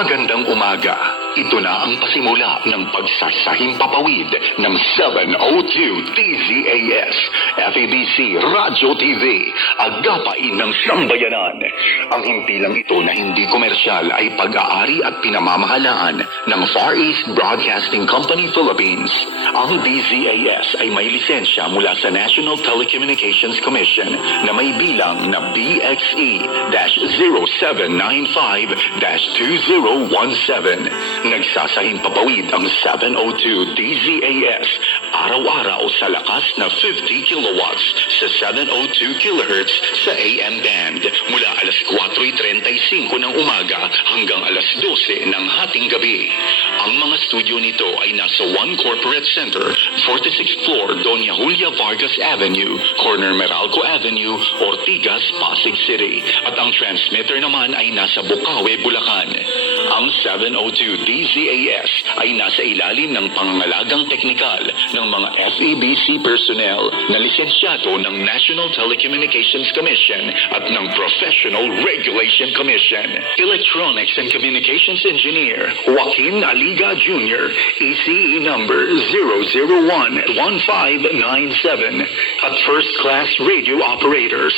Magandang umaga. Ito na ang pasimula ng pagsasahimpapawid ng 702 DZAS, FEBC Radyo TV, agapain ng sambayanan. Ang himpilang ito na hindi komersyal ay pag-aari at pinamamahalaan ng Far East Broadcasting Company Philippines. Ang DZAS ay may lisensya mula sa National Telecommunications Commission na may bilang na BXE-0795-2017. Nagsasahimpapawid ang 702 DZAS araw-araw sa lakas na 50 kilowatts sa 702 kilohertz sa AM band mula alas 4:35 ng umaga hanggang alas 12 ng hating gabi. Ang mga studio nito ay nasa One Corporate Center, 46th floor, Doña Julia Vargas Avenue, corner Meralco Avenue, Ortigas, Pasig City. At ang transmitter naman ay nasa Bukawe, Bulacan. Ang 702 DZAS ay nasa ilalim ng pangangalagang teknikal ng mga FEBC personnel na lisensyado ng National Telecommunications Commission at ng Professional Regulation Commission. Electronics and Communications Engineer Joaquin Aliga Jr., ECE number 0011597. At First Class Radio Operators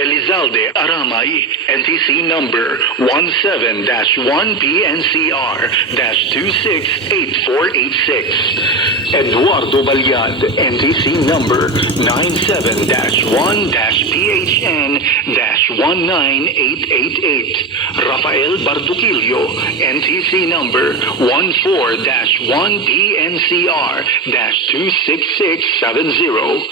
Elizalde Aramay, NTC number 17-1PNCR-268486. Eduardo Balyad, NTC number 97-1-PHN-19888. Rafael Barduquillo, NTC number 14-1PNCR-26670.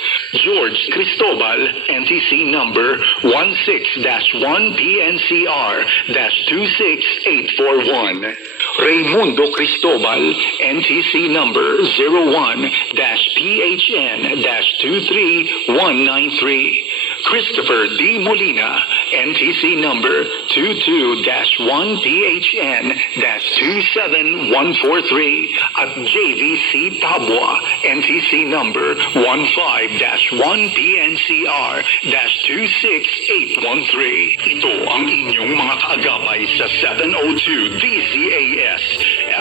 George Cristobal, NTC number 16-1PNCR-26841. Raymundo Cristobal, NTC number 01-PHN-23193. Christopher D. Molina, NTC number 22-1PHN-27143. At JVC Tabua, NTC number 15-1PNCR-26813. Ito ang inyong mga kaagapay sa 702 DZAS,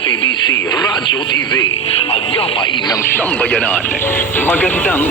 FEBC Radyo TV, agapay ng sambayanan. Magandang